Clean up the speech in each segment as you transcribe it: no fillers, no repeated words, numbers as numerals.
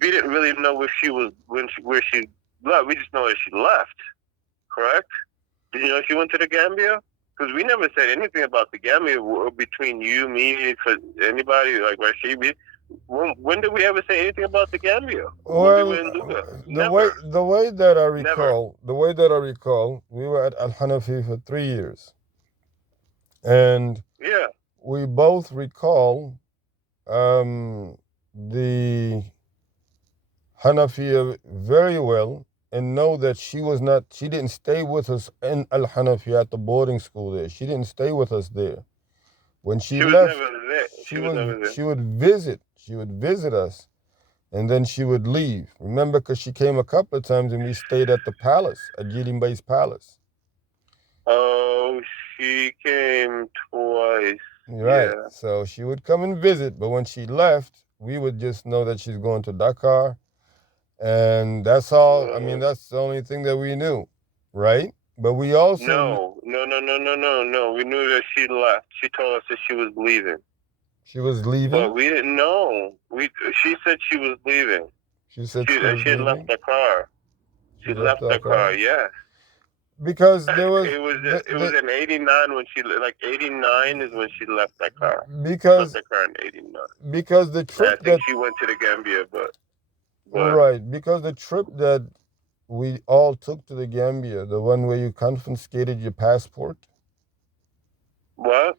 we didn't really know where she was where she left. We just know that she left. Correct? Did you know she went to the Gambia? Because we never said anything about the Gambia between you, me, anybody like Rashid. When did we ever say anything about the Gambia when we were Well, in Luga? the way Never. the way that I Never. recall, we were at Al Hanafi for 3 years, and Yeah. we both recall the Hanafiya very well, and know that she didn't stay with us in Al Hanafi at the boarding school there. She didn't stay with us there. When she She was left, never there. She was never there. she would visit. She would visit us, and then she would leave. Remember, because she came a couple of times, and we stayed at the palace, at Jilimbay's palace. Oh, she came twice. Right. Yeah. So she would come and visit, but when she left, we would just know that she's going to Dakar, and that's all. I mean, that's the only thing that we knew, right? But we also No. We knew that she left. She told us that she was leaving. she was leaving. But we didn't know. She said she was leaving. She said she was She had left leaving. the car. She She left left the car. Dakar Yes. because there was It was in '89 when she like '89 is when she left that car. Left because the car in '89. because the And I trip think that she went to the Gambia, but right, because the trip that we all took to the Gambia, the one where you confiscated your passport, what?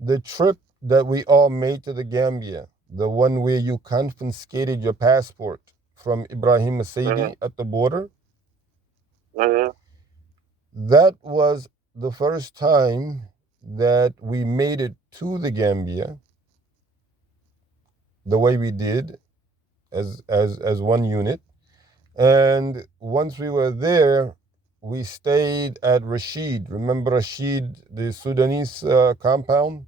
the trip that we all made to the Gambia, the one where you confiscated your passport from Ibrahim Uh-huh. Saidi at the border, Uh-huh. that was the first time that we made it to the Gambia the way we did as one unit. And once we were there, we stayed at Rashid. Remember Rashid, the Sudanese compound?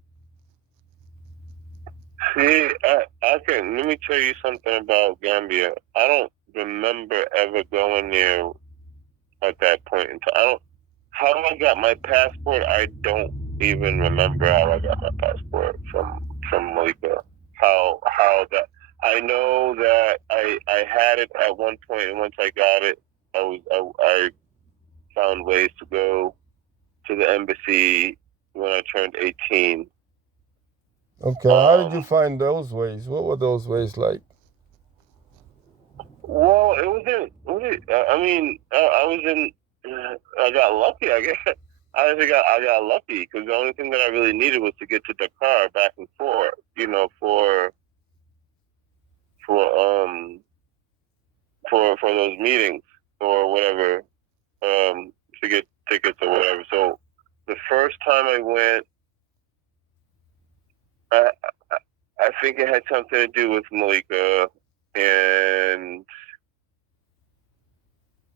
See, I can let me tell you something about Gambia. I don't remember ever going there at that point in time. I don't how I got my passport. I don't even remember how I got my passport from Malika. How that I know that I had it at one point, and once I got it, I found ways to go to the embassy when I turned 18. Okay, how did you find those ways? What were those ways like? Well, it wasn't. I mean, I was in. I got lucky. I guess I think I got lucky because the only thing that I really needed was to get to Dakar back and forth. You know, for um for those meetings or whatever, to get tickets or whatever. So the first time I went, I I think it had something to do with Malika, and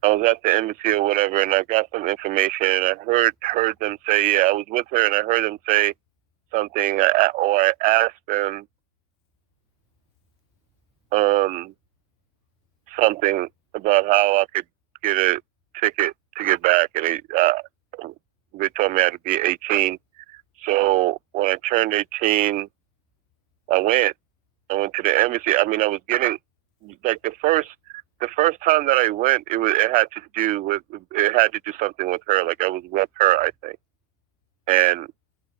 I was at the embassy or whatever, and I got some information. And I heard them say, yeah, I was with her, and I heard them say something, or I asked them um, something about how I could get a ticket to get back, and they told me I had to be 18. So when I turned 18, I went. I went to the embassy. I mean, I was getting like the first time that I went, it had to do something with her. Like I was with her, I think, and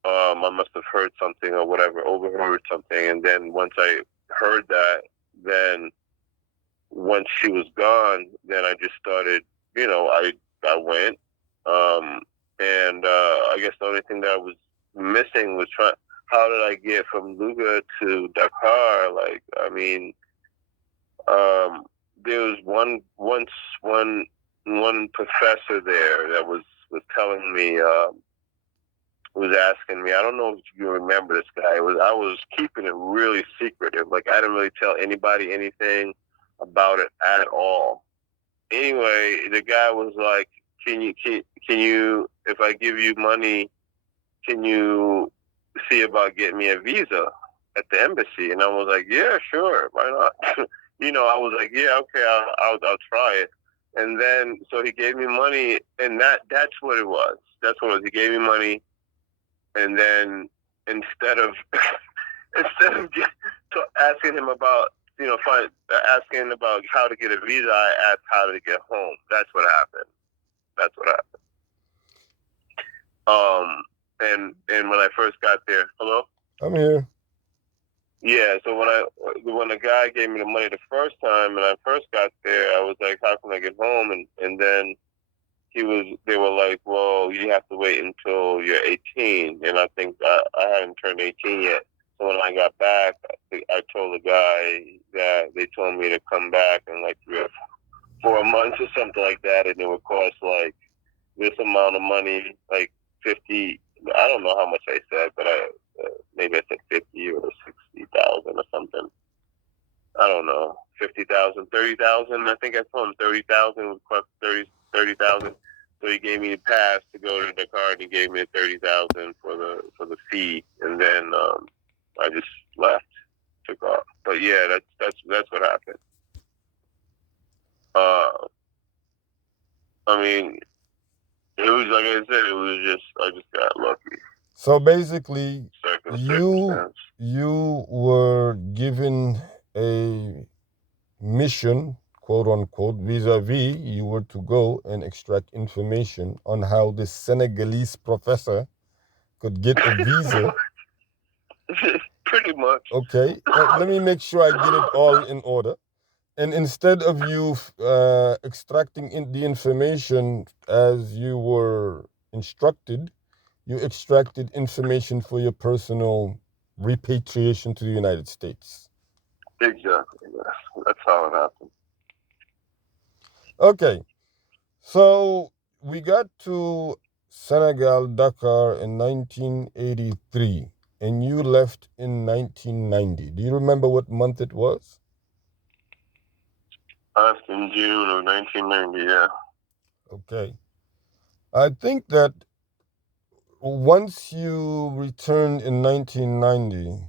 I must have heard something or whatever, overheard something, and then once I heard that, then once she was gone, then I just started. You know, I went, and I guess the only thing that I was missing was trying. How did I get from Luga to Dakar? Like, I mean, there was one professor there that was telling me, was asking me. I don't know if you remember this guy. I was keeping it really secretive. Like I didn't really tell anybody anything about it at all. Anyway, the guy was like, can you if I give you money, can you see about getting me a visa at the embassy? And I was like, yeah, sure, why not? I was like, yeah, okay, I'll try it. And then so he gave me money, and that's what it was. That's what it was. He gave me money, and then instead of asking him about asking about how to get a visa, I asked how to get home. That's what happened. And when I first got there, hello? I'm here. Yeah, so when the guy gave me the money the first time and I first got there, I was like, how can I get home? And then they were like, well, you have to wait until you're 18. And I think I hadn't turned 18 yet. So when I got back, I told the guy that they told me to come back in like 3 or 4 months or something like that. And it would cost like this amount of money, like 50. I don't know how much I said, but maybe I said 50 or 60,000 or something. I don't know, 50,000, 30,000. I think I told him 30,000 would cost 30,000. So he gave me a pass to go to Dakar, and he gave me 30,000 for the fee, and then I just left, took off. But yeah, that's what happened. I mean, it was like I said, I just got lucky. So basically, you were given a mission, quote unquote, vis-a-vis, you were to go and extract information on how this Senegalese professor could get a visa. Pretty much. Okay, let me make sure I get it all in order. And instead of you extracting the information as you were instructed, you extracted information for your personal repatriation to the United States. Exactly. That's how it happened. Okay. So we got to Senegal, Dakar in 1983, and you left in 1990. Do you remember what month it was? I left in June of 1990, yeah. Okay. I think that once you returned in 1990,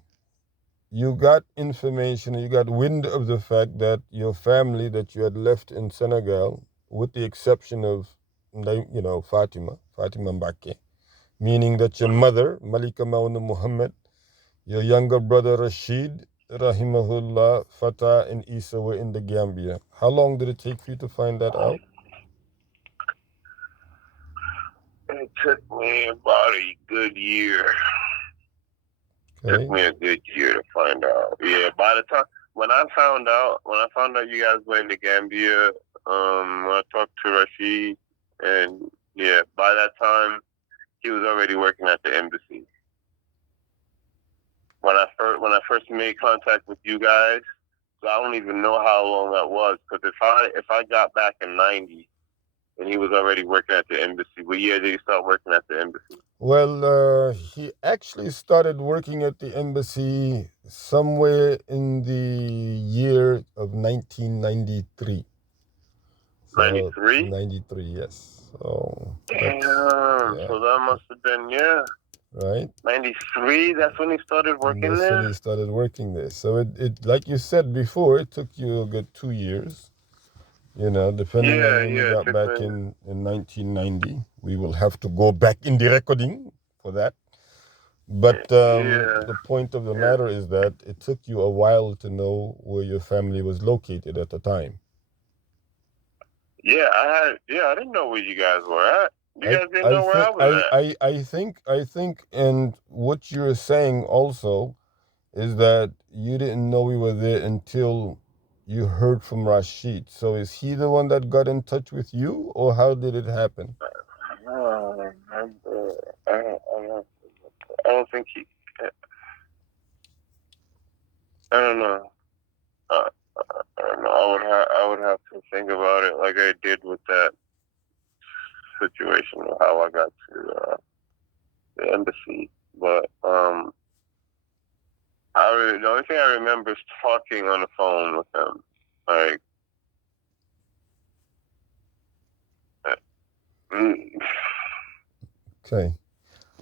you got information, you got wind of the fact that your family that you had left in Senegal, with the exception of, Fatima Mbake, meaning that your mother, Malika Mauna Muhammad, your younger brother Rashid, Rahimahullah, Fatah, and Isa were in the Gambia. How long did it take for you to find that out? It took me about a good year. Okay. Took me a good year to find out. Yeah, by the time when I found out you guys were in the Gambia, when I talked to Rashid, and yeah, by that time he was already working at the embassy. When I first made contact with you guys, so I don't even know how long that was, because if I got back in 90 and he was already working at the embassy, what year did he start working at the embassy? Well, he actually started working at the embassy somewhere in the year of 1993. 93? 93, yes. So damn, so that must have been, right? 93, that's when he started working there? That's when he started working there. So it like you said before, it took you a good 2 years. Depending on when you got back in 1990. We will have to go back in the recording for that. But the point of the matter is that it took you a while to know where your family was located at the time. Yeah, I didn't know where you guys were at. You guys didn't know where I was at. I think, and what you're saying also is that you didn't know we were there until you heard from Rashid. So is he the one that got in touch with you, or how did it happen? I don't think he. I don't know. I don't know. I would have to think about it, like I did with that situation of how I got to the embassy. But the only thing I remember is talking on the phone with him, like. Okay.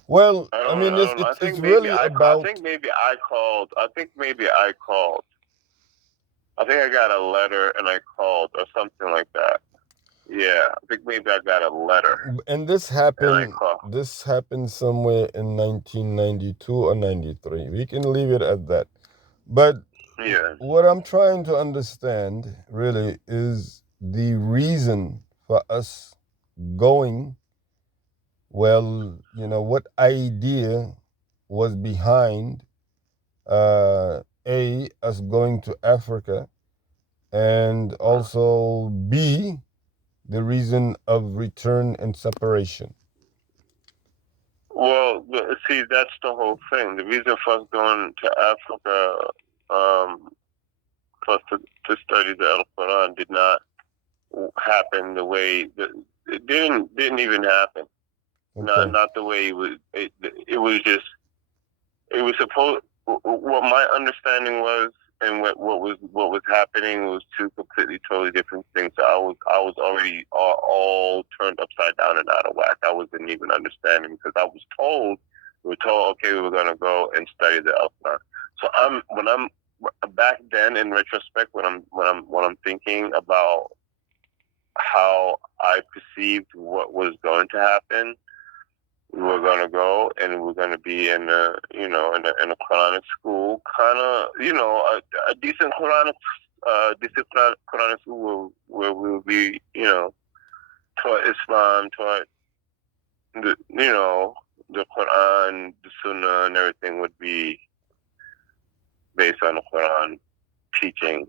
Well, I mean, it's really about. I think maybe I called. I think I got a letter and I called or something like that. Yeah, I think maybe I got a letter. And this happened. This happened somewhere in 1992 or 93. We can leave it at that. But Yeah. What I'm trying to understand really is the reason for us going. Well, what idea was behind us going to Africa, and also B, the reason of return and separation. Well, see, that's the whole thing. The reason for us going to Africa, for us to study the Al Quran, did not happen the way it didn't even happen. Okay. Not the way it was. It was just. It was supposed. What my understanding was, and what was happening was two completely totally different things. So I was already all turned upside down and out of whack. I wasn't even understanding because I was told, we were told, okay, we were gonna go and study the Quran. So when I'm back then in retrospect, when I'm thinking about how I perceived what was going to happen, we were going to go and we were going to be in a in a Quranic school, kind of a decent Quranic school where we would be taught Islam, taught the Quran, the Sunnah, and everything would be based on the Quran, teaching,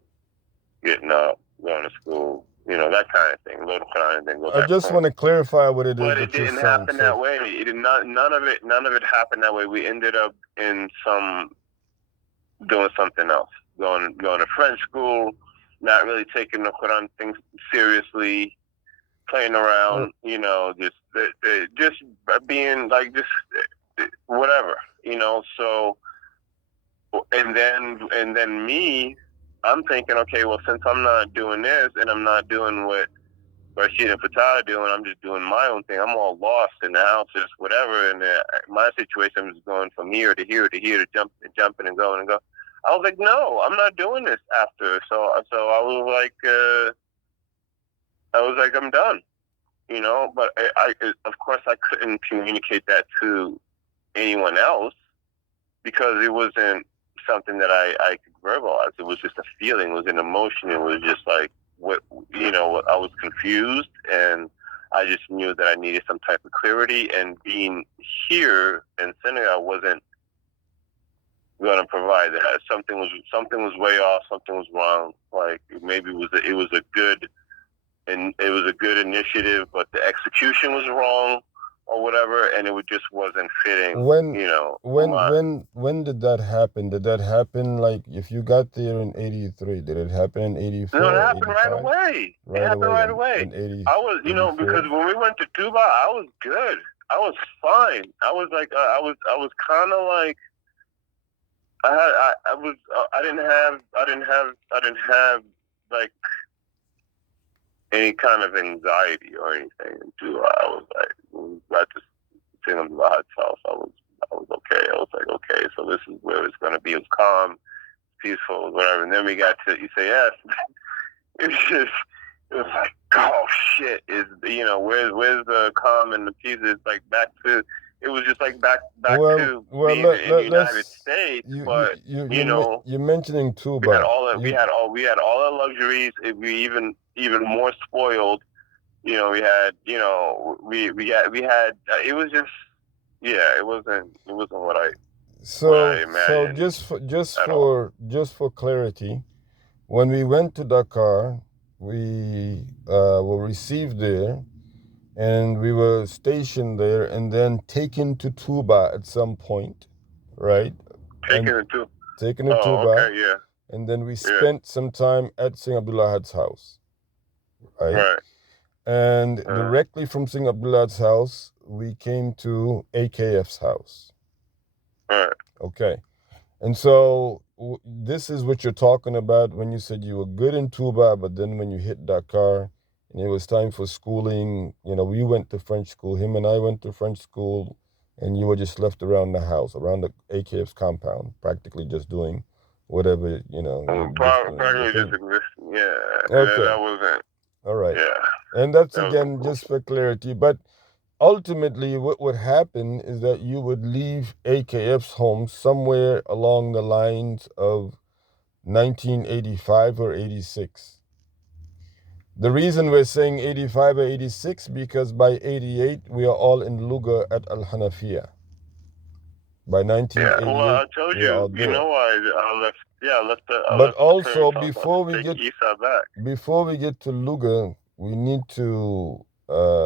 getting up, going to school. That kind of thing. Learn Quran and then go back. I just want to clarify what it is But that it you're didn't saying. happen that way. It did not. None of it happened that way. We ended up in doing something else. Going to French school, not really taking the Quran things seriously, playing around. Just being like just whatever. So and then me, I'm thinking, okay, well, since I'm not doing this and I'm not doing what Rashid and Fatah are doing, I'm just doing my own thing. I'm all lost in the house, just whatever. And my situation was going from here to here to here to jumping and going and go. I was like, no, I'm not doing this after. So I was like, I'm done. But I of course I couldn't communicate that to anyone else because it wasn't something that I could verbalize. It was just a feeling. It was an emotion. It was just like I was confused, and I just knew that I needed some type of clarity. And being here in Senegal wasn't going to provide that. Something was way off. Something was wrong. Like maybe it was a good initiative, but the execution was wrong or whatever, and it just wasn't fitting. When did that happen? Did that happen like if you got there in '83? Did it happen in '84? No, it happened right away. It happened right away. I was, because when we went to Tuba, I was good. I was fine. I was like, I was kind of like, I didn't have like any kind of anxiety or anything. I was like, when we got to Singham Lahad's house, I was okay. I was like, okay, so this is where it's going to be. It was calm, peaceful, whatever. And then we got to ECS. It was like, oh shit! Where's the calm and the peace? It's like back to. It was just like back to being in the United States. But you're mentioning Tuba. We had all the luxuries. We even more spoiled. We had it was just it wasn't what I imagined. So just for clarity, when we went to Dakar, we were received there, and we were stationed there, and then taken to Tuba at some point, right? Taken to Tuba. Okay, yeah. And then we spent some time at Singh Abdullah's house, right? And directly from Singh Abdullah's house, we came to AKF's house. Right. Okay. And so this is what you're talking about when you said you were good in Tuba, but then when you hit Dakar and it was time for schooling, we went to French school. Him and I went to French school, and you were just left around the house, around the AKF's compound, practically just doing whatever, Probably just existing, yeah. Okay. That wasn't. All right. Yeah. And that's again just for clarity. But ultimately, what would happen is that you would leave AKF's home somewhere along the lines of 1985 or 86? The reason we're saying 85 or 86 because by 88 we are all in Luga at Al Hanafiya. By 1988, yeah, well, I told we are all you, there. you know why I left. Yeah, I left the. But also, take Isa back. before we get to Luga, we need to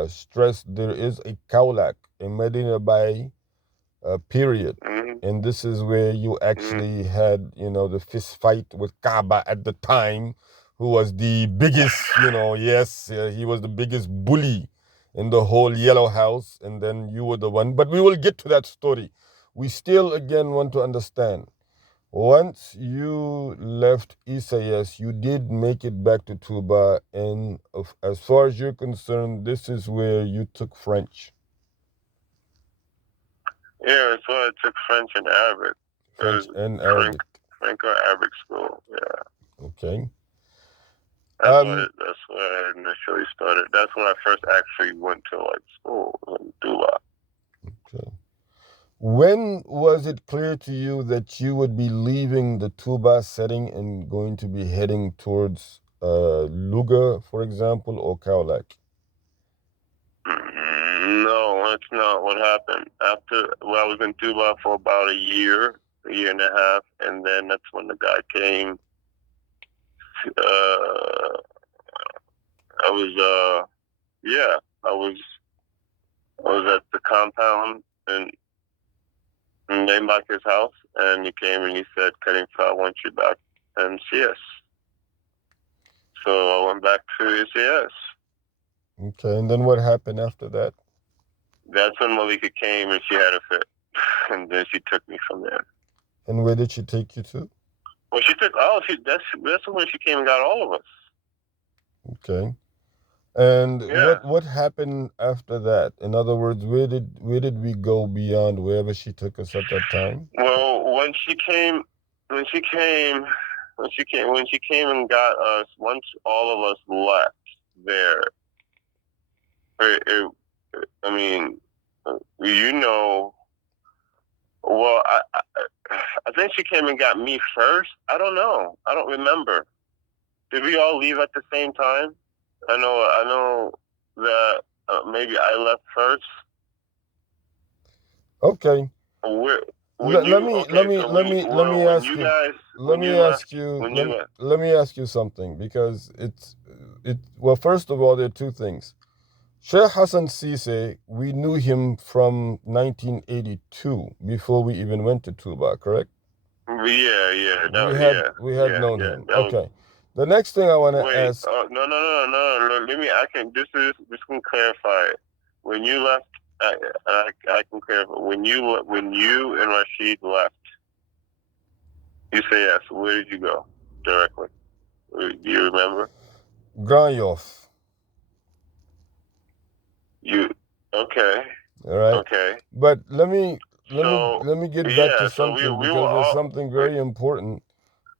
stress there is a Kaulak, a Medina Bay period. And this is where you actually had, the fist fight with Kaaba at the time, who was the biggest, yes, he was the biggest bully in the whole Yellow House. And then you were the one. But we will get to that story. We still, again, want to understand. Once you left Isaias, you did make it back to Tuba. And as far as you're concerned, this is where you took French. Yeah, so I took French and Arabic. French and Arabic. Franco-Arabic school, yeah. Okay. That's where I initially started. That's when I first actually went to school in Dula. Okay. When was it clear to you that you would be leaving the Tuba setting and going to be heading towards Luga, for example, or Kaulak? No, that's not what happened. I was in Tuba for about a year and a half, and then that's when the guy came. I was at the compound and Maybach's house, and he came and he said, Karim, I want you back in CS. So I went back to CS. Okay, and then what happened after that? That's when Malika came and she had a fit, and then she took me from there. And where did she take you to? Well, that's when she came and got all of us. Okay. And what happened after that? In other words, where did we go beyond wherever she took us at that time? Well, when she came and got us, once all of us left there, well, I think she came and got me first. I don't know. I don't remember. Did we all leave at the same time? I know that maybe I left first. Okay. Let me ask you something, because well, first of all, there are two things. Sheikh Hassan Sise, we knew him from 1982 before we even went to Tuba, correct? Yeah. We had known him. Okay. The next thing I want to ask. No. This can clarify. When you left, I can clarify. When you and Rashid left, you say yes. Where did you go directly? Do you remember? Grand Yoff. Okay. All right. Okay. But let me get back to something, because there's something very important.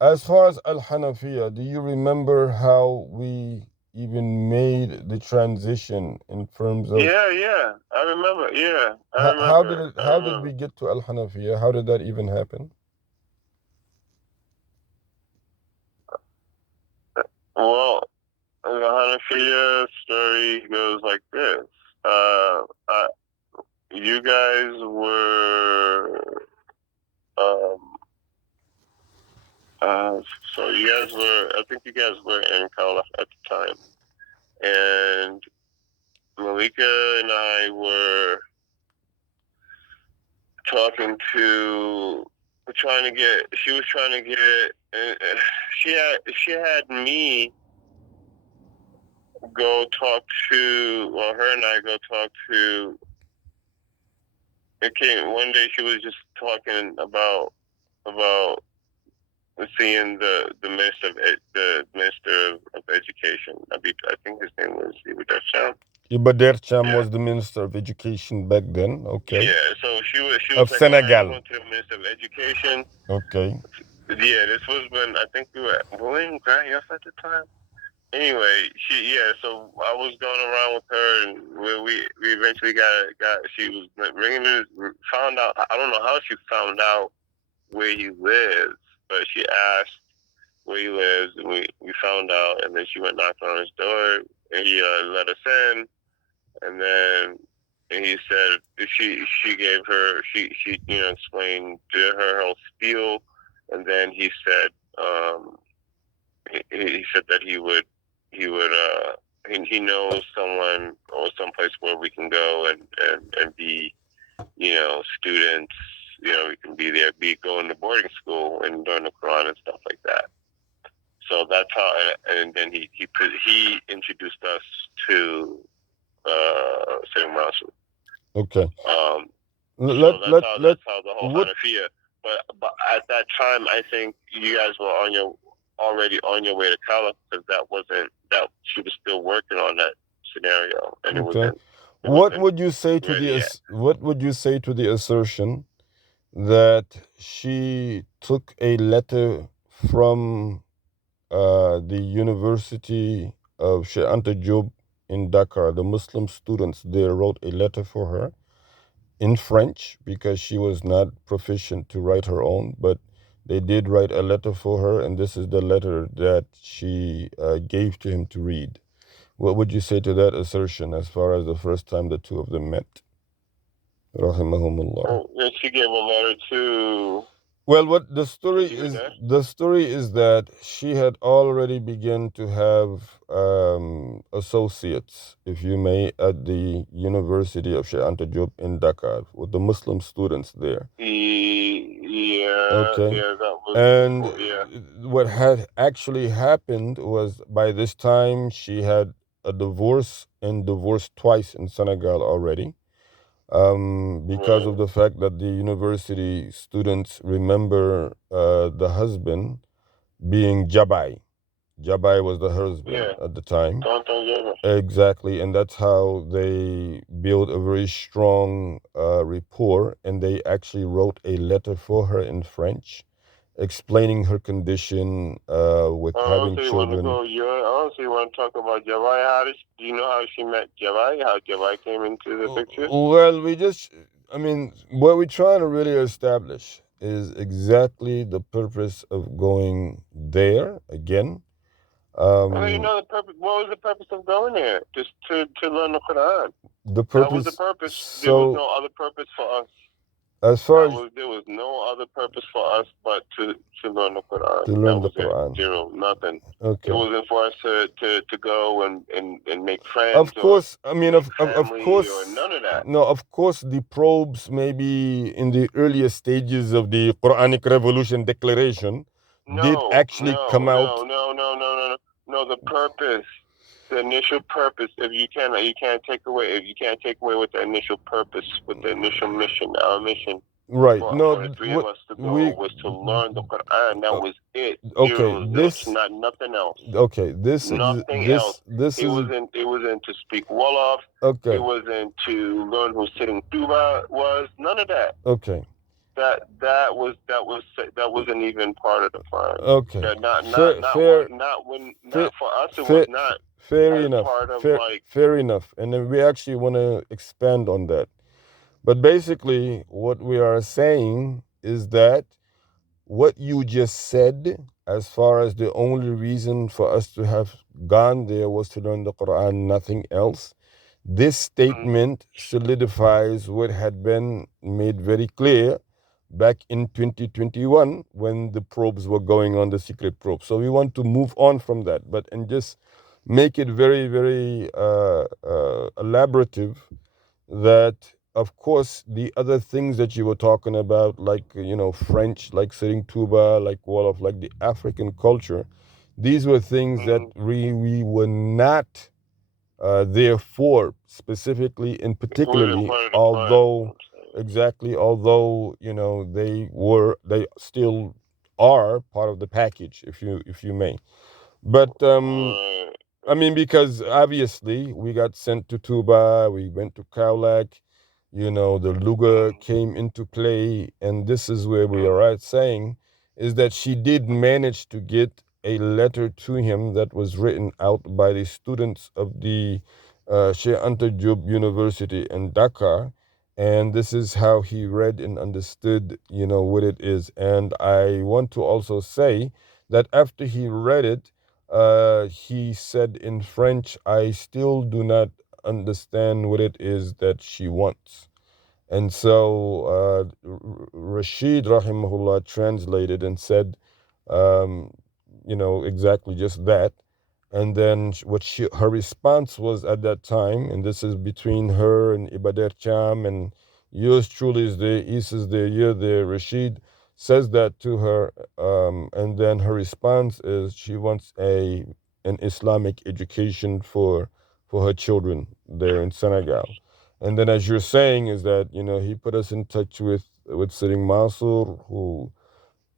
As far as Al Hanafiya, do you remember how we even made the transition in terms of? Yeah, I remember. Yeah, I remember. How did we get to Al Hanafiya? How did that even happen? Well, the Hanafiya story goes like this. You guys were, I think you guys were in Kaula at the time. And Malika and I were talking to, she had me go talk to, well, her and I go talk to, one day she was just talking about seeing the Minister of Education. I think his name was Ibadet Cham. Ibadet Cham was the Minister of Education back then. Okay. Yeah, so she was of like, Senegal. Went to the Minister of Education. Okay. Yeah, this was when I think we were in Grand Yoff at the time. Anyway, so I was going around with her, and we eventually she was found out, I don't know how she found out where he lives, but she asked where he lives, and we found out, and then she went knocked on his door, and he let us in, and then and he said she gave her she explained to her whole spiel, and then he said he said that he knows someone or someplace where we can go and be students, we can be there, be going to boarding school and learn the Quran and stuff like that. So that's how, and then he introduced us to Sayyid Rasul. Okay. So that's how the whole Hanafiya. But at that time, I think you guys were already on your way to Kala, because she was still working on that scenario, and okay. What would you say to the assertion that she took a letter from the University of Sheikh Anta Diop in Dakar? The Muslim students there wrote a letter for her in French because she was not proficient to write her own, but they did write a letter for her, and this is the letter that she gave to him to read. What would you say to that assertion as far as the first time the two of them met? Rahimahumullah. Oh, she gave a letter to... Well, what the story is that she had already begun to have associates, if you may, at the University of Sheikh Anta Diop in Dakar with the Muslim students there. Yeah. Okay. Yeah, that was. And what had actually happened was, by this time she had a divorce and divorced twice in Senegal already. Because of the fact that the university students remember the husband being Jabai. Jabai was the husband at the time. Exactly, and that's how they built a very strong rapport, and they actually wrote a letter for her in French explaining her condition with having children. You want to talk about Jabai? Do you know how she met Jabai? How Jabai came into the picture? Well, what we're trying to really establish is exactly the purpose of going there again. The purpose. What was the purpose of going there? Just to learn the Quran. That was the purpose. So, there was no other purpose for us. As far as there was no other purpose for us but to learn the Quran. To learn the Quran. Zero, nothing. Okay. It wasn't for us to go and make friends. Of course, of course, or none of that. No, of course, the probes maybe in the earlier stages of the Quranic Revolution Declaration did actually come out. No, the purpose. The initial purpose, if you can't take away what the initial purpose, with the initial mission, our mission, right? For the three of us to go was to learn the Quran. That was it. Okay, this not nothing else. Okay, nothing else. It wasn't to speak Wolof. Okay. It wasn't to learn who sitting Tuba was. None of that. Okay. That wasn't even part of the plan. Okay. Not for us. It was not. Fair enough. Fair enough. And then we actually want to expand on that. But basically, what we are saying is that what you just said, as far as the only reason for us to have gone there was to learn the Quran, nothing else, this statement solidifies what had been made very clear back in 2021 when the probes were going on, the secret probe. So we want to move on from that, and just make it very, very elaborative that, of course, the other things that you were talking about, like, French, like sitting tuba, like Wolof, like the African culture, these were things that we were not there for specifically and particularly, although they still are part of the package, if you may. But because obviously we got sent to Tuba, we went to Kaulak, the Luga came into play, and this is where we are at saying is that she did manage to get a letter to him that was written out by the students of the Sheikh Anta Diop University in Dhaka, and this is how he read and understood, what it is. And I want to also say that after he read it, he said in French, I still do not understand what it is that she wants. And so Rashid rahimahullah translated and said, um, exactly just that. And then her response was at that time, and this is between her and Ibader Cham, and yours truly is the Issa's the year the Rashid says that to her, and then her response is she wants an Islamic education for her children there in Senegal. And then, as you're saying, is that he put us in touch with Sitting Mansour, who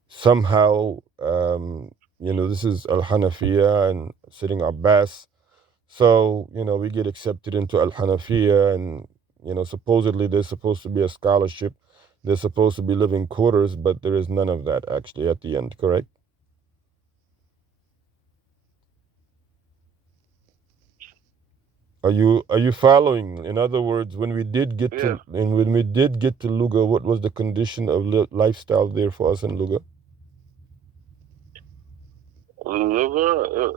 somehow this is Al Hanafiya and Sitting Abbas. So we get accepted into Al Hanafiya, and supposedly there's supposed to be a scholarship. There's supposed to be living quarters, but there is none of that actually at the end. Correct? Are you following? In other words, when we did get Yeah. to Luga, what was the condition of lifestyle there for us in Luga? Liver,